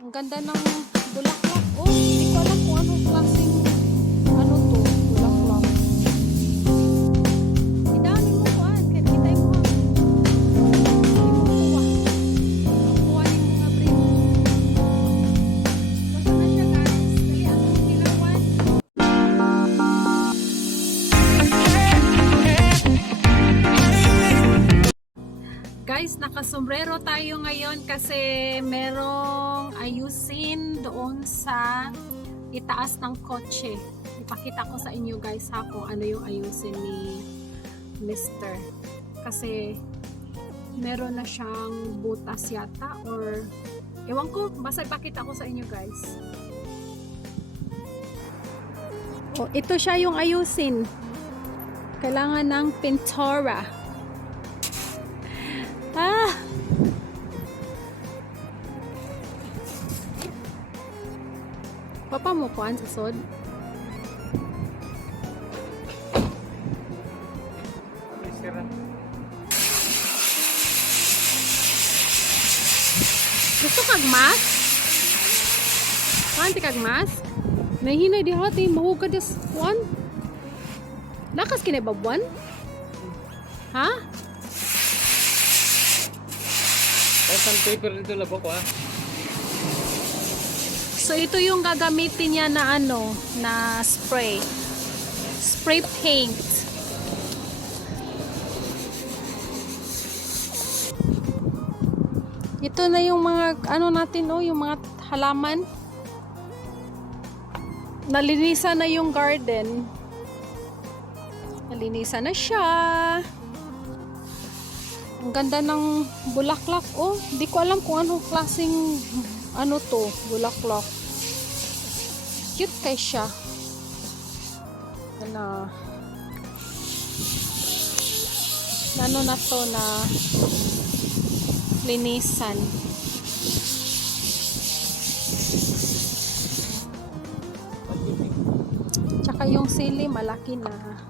Ang ganda ng bulaklak. Oh, hindi ko alam kung anong klaseng Guys, nakasombrero tayo ngayon kasi merong ayusin doon sa itaas ng kotse. Ipakita ko sa inyo guys ha kung ano yung ayusin ni Mr. Kasi meron na siyang butas yata or ewan ko, basta ipakita ko sa inyo guys. Oh, ito siya yung ayusin. Kailangan ng pintura. Ah! Papa mo kuan sa sod? Gusto kag mask? Kuan ti kag mask? Nahinay di hati mahugad is kuan? Lakas kinay babuan? Ha? Tapos paper dito labo ko ah. So ito yung gagamitin niya na ano, na spray. Spray paint. Ito na yung mga ano natin oh, yung mga halaman. Nalinisan na yung garden. Nalinisan na siya. Ang ganda ng bulaklak. Oh, di ko alam kung anong klaseng ano to, bulaklak. Cute kay siya. Ano, ano na to na linisan. Tsaka yung sili malaki na.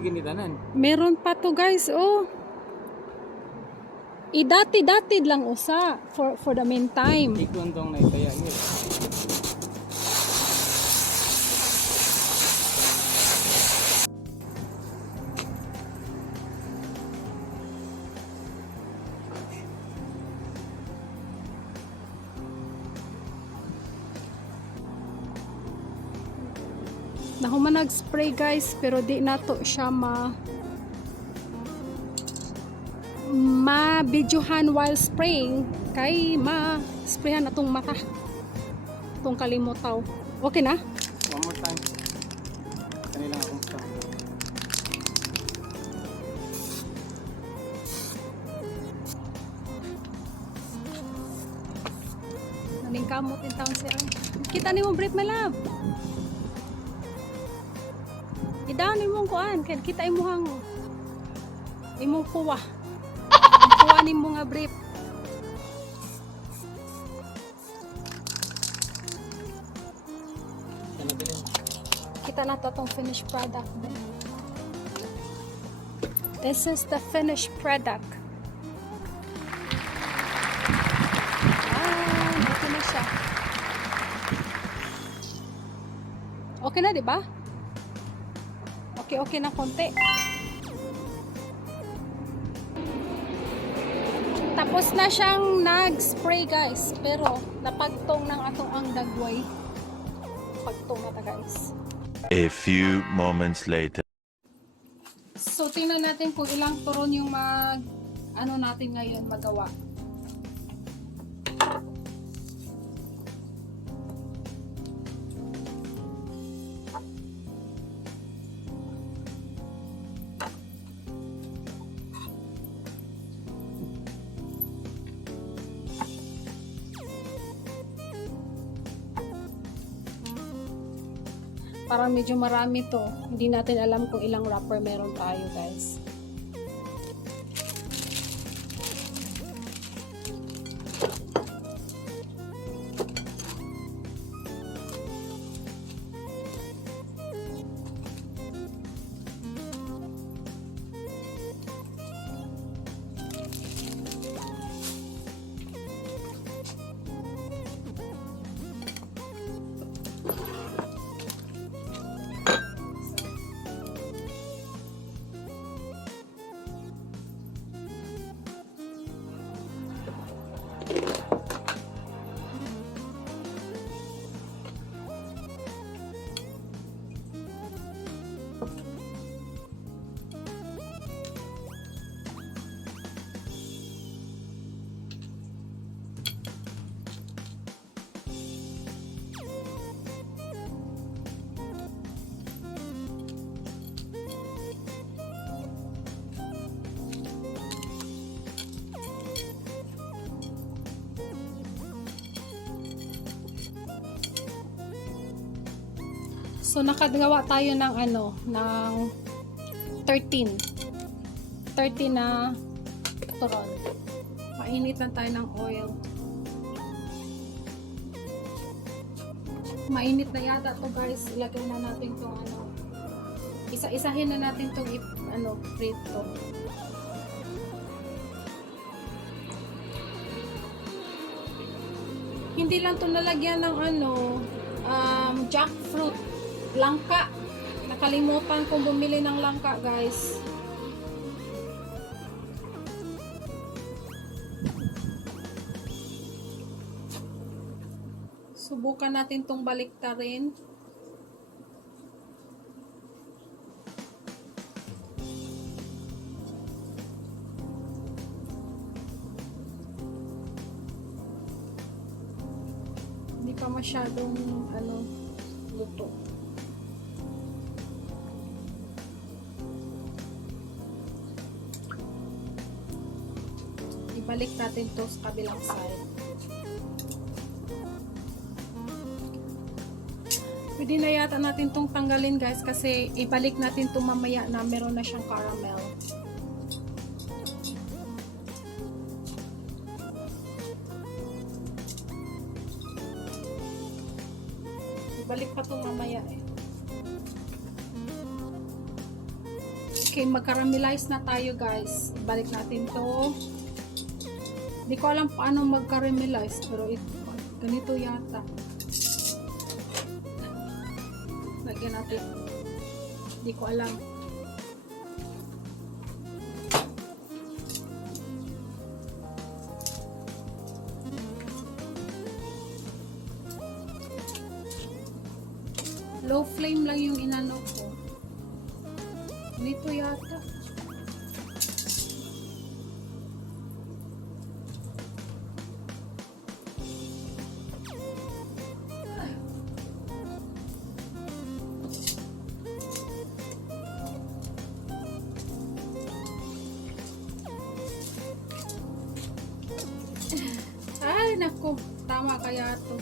Susprehan lagi ni tanan. Meron pa to guys, oh. Idati-datid lang usa for for the meantime. Ikon tong naitaya niya. Nahuman nag-spray guys, pero di nato siya ma ma-videohan while spraying kay ma-sprayhan atong mata itong kalimutaw okay na? One more time. Kanila akong sa. naning kamot in town siya kita ni mo brief my love idaw ni mong kuan kaya kita imuhang imong kuwa. Kuwa ni mo nga brief. Kita na to tong finished product. This is the finished product. Ah ito na siya. Okay na di ba okay okay na konti tapos na siyang nag-spray guys pero napagtong ng atong ang dagway pagtong na ta guys A few moments later. So, tingnan natin kung ilang turon yung mag, ano natin ngayon magawa. Parang medyo marami to. Hindi natin alam kung ilang wrapper meron tayo, guys. So nakagawa tayo ng ano, ng 13. 13 na turon. Mainit lang tayo ng oil. Mainit na yata to guys. Ilagay na natin tong ano. Isa-isahin na natin tong ip, ano, prito. Hindi lang to nalagyan ng ano, um, jackfruit, langka. Nakalimutan kong bumili ng langka, guys. Subukan natin tong baliktarin. Hindi pa masyadong ano luto. Ibalik natin to sa kabilang side. Pwede na yata natin tong tanggalin guys kasi ibalik natin to mamaya na meron na siyang caramel. Ibalik pa to mamaya eh. Okay, mag-caramelize na tayo guys. Ibalik natin to. Hindi ko alam paano mag-caramelize pero ito, ganito yata. Lagyan natin. Hindi ko alam. Low flame lang yung inano ko. Nito yata. Ay, naku. Tama kaya to.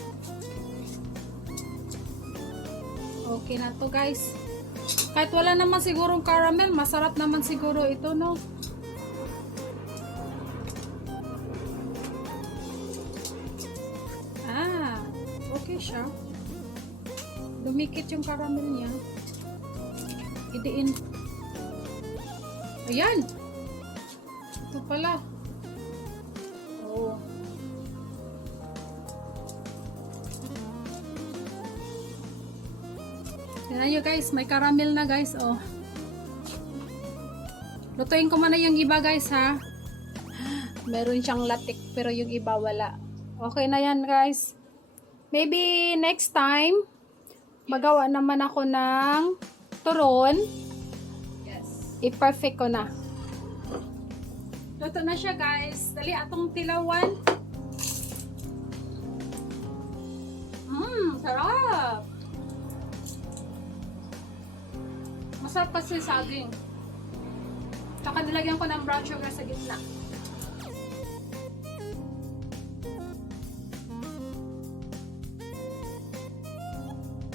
Okay na to, guys. Kahit wala naman sigurong caramel, masarap naman siguro ito, no? Ah, okay siya. Dumikit yung caramel niya. Idiin. Ayan! Ito pala. Oh. Yan nyo guys, may caramel na guys, oh. Lutuin ko muna yung iba guys, ha. Meron siyang latik, pero yung iba wala. Okay na yan guys. Maybe next time, magawa naman ako ng turon. Yes. I-perfect ko na. Luto na siya guys. Dali atong tilawan. Mmm, sarap. Masarap kasi saging. Saka nilagyan ko ng brown sugar sa gitna.